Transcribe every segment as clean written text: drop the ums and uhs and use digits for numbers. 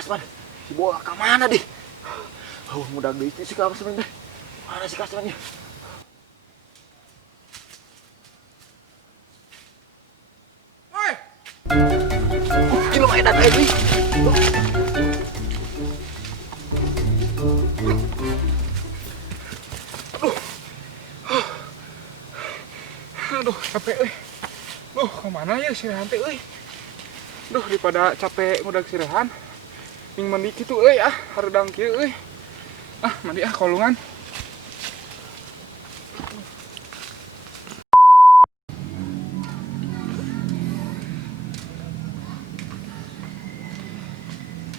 Kasman. Si Bola ke mana deh? Mudah gitu si Kasman deh. Mana si Kasmannya? Woi, Gila edan ini. aduh capek euy. Duh, kemana ya sirahan teh euy? Duh, daripada capek ngudag sirahan. Ning mandi kitu euy hareudang kieu euy. Mandi kolongan.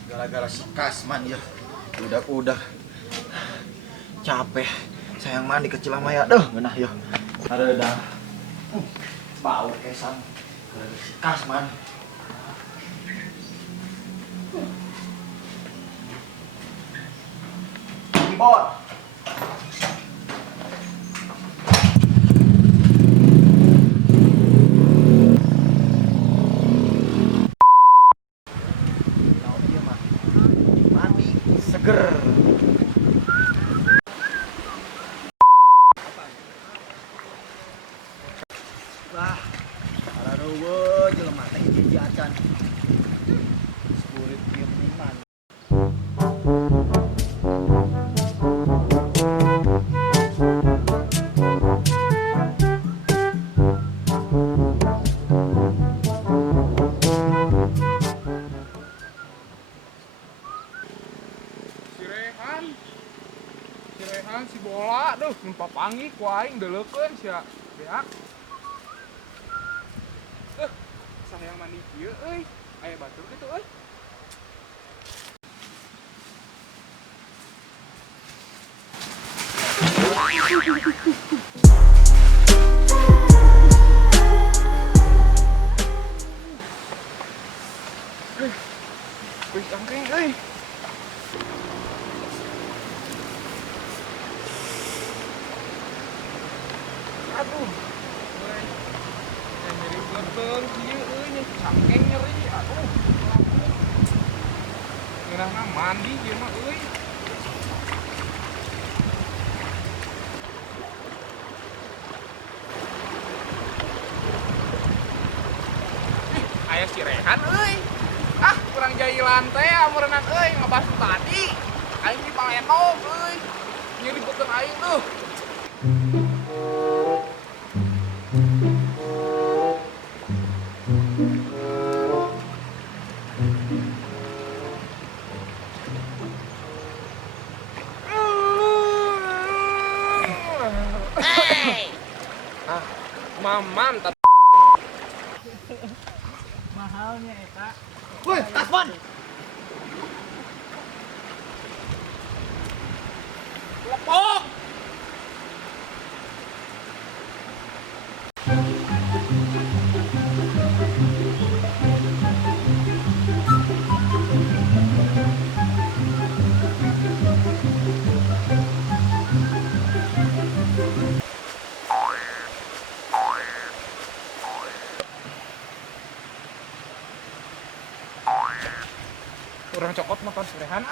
Gara-gara si Kasman ya. Udah capek. Sayang mandi kecil ama ya. Duh, ngeunah ya. Hareudang. Bau kesan. Gara-gara si Kasman. Bor. Mandi seger. Wah, araruwe jelema teh hiji acan. Spurit kieu iman. Si Rehan, si Bola, duh, numpa panggih ku aing deuleukeun sia. Beak. Sayang mandi kieu euy. Aya batur kitu euy. Wis angkring euy. Aduh. Euy. Nyeri geuteung kieu euy nya cangkeng nyeri. Aduh. Ngeunahna mandi kieu mah euy. Aya si Rehan euy. Kurang jailan teh amureunana euy ngabasu tadi. Aing dipangenom euy. Nyeri beuteun aing tuh. Mamam tat Mahalnya eta. Woi, Kasman. lepok. Kurang cokot makan Rehan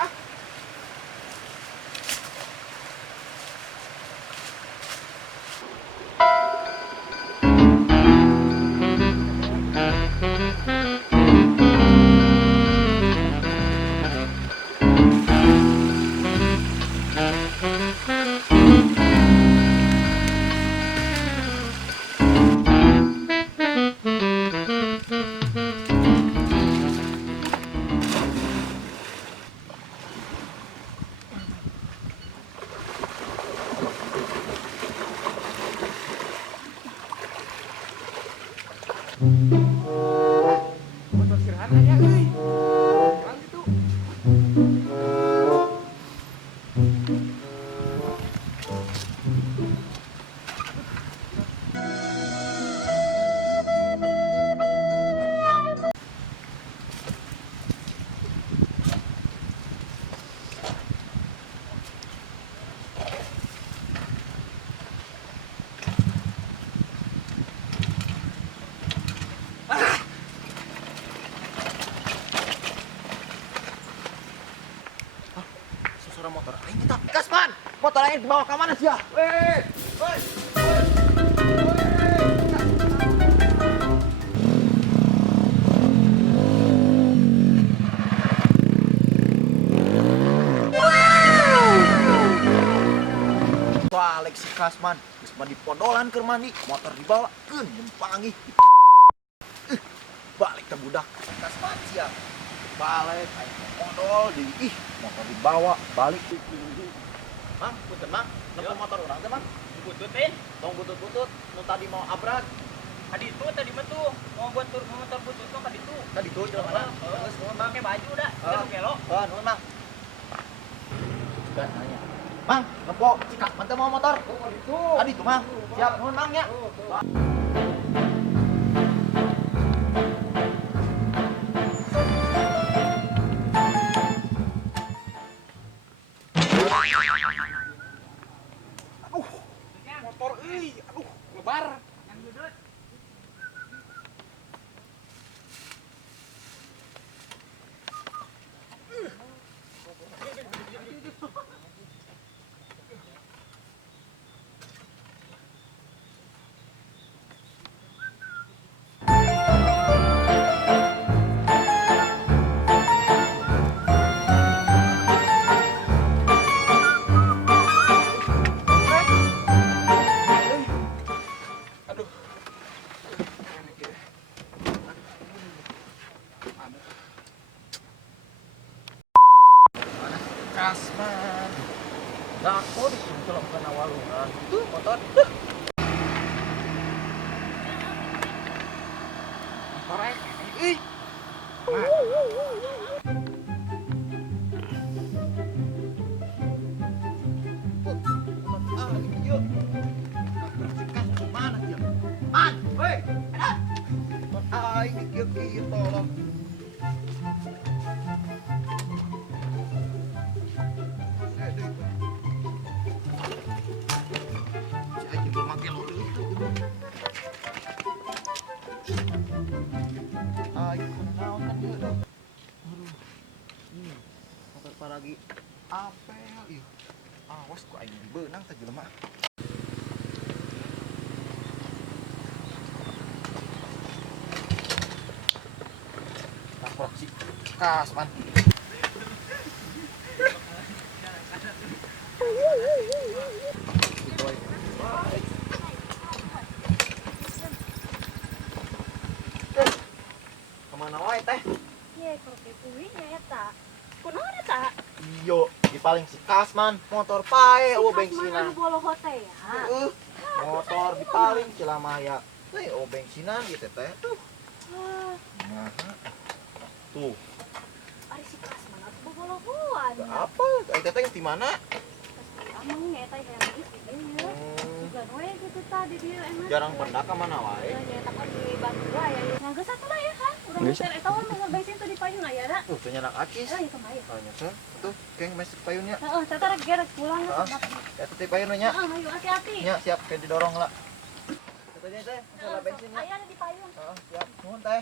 suara motor aing kita. Kasman, motor aing dibawa ke mana sih ya? Weh. Balik si Kasman, geus mandi podolan keur mandi, motor dibawa keun nyempangi. Balik ke budak. Kasman sia. Balik aing podol di motor dibawa balik. Mang, punten Mang, nemu motor urang teh Mang. Bututin. Tong butut-butut nu tadi mau abrak. Tadi itu tadi mah tuh mau buat tur motor butut tuh tadi tuh. Tadi tuh jalan mana? Terus nuhun Mang. Pakai baju dah. Ah. Kelo. Nuhun Mang. Sudah nanya. Mang, ngepo si Kasman teh mau motor. Tadi tuh Mang. Siap nuhun Mang nya. Motor aduh, lebar. Yang dudut. Aduh. Kasman. Nah, aku dikumpul ke nawalungan. Tuh motor. Motor ih. Tolong. Si Aji belum pakai lo dulu. Ayo, naon kan dia dong. Aduh. Ini motor paragi apel ieu. Awas ku aing beunang teh jelema. Tampok si Kasman. Kemana wae teh? Ye, kalau kayak puinya eta. Kunaon eta? Iyo, di paling si Kasman, motor pae, Si bensinan. Kasman bolo hote ya. Motor di paling Cilamaya. Bensinan gitu teh. Ah, Nah, tuh, ari si Kasman atuh bolo hoan. apa? Itu teh di mana? Amangnya eta yang geus gitu ya. Juga we gitu tadi dia enak. Jarang pernah ke mana wae. Ya nyata kan di Bandung ya. Yang geus satu lah ya kan. Udah muter eta mah mau bensin tuh di payun aya da. Tuh nyenak acis. Itu mah ya. Tanya teh, tuh, keng mes di payunnya. Heeh, tata rek gerek pulang Heeh. Eta teh payunnya. Heeh, ayo hati-hati. Nya siap kayak didorong lah. Katanya teh, masalah bensinnya. Aya di payun. Heeh, siap. Nuhun teh.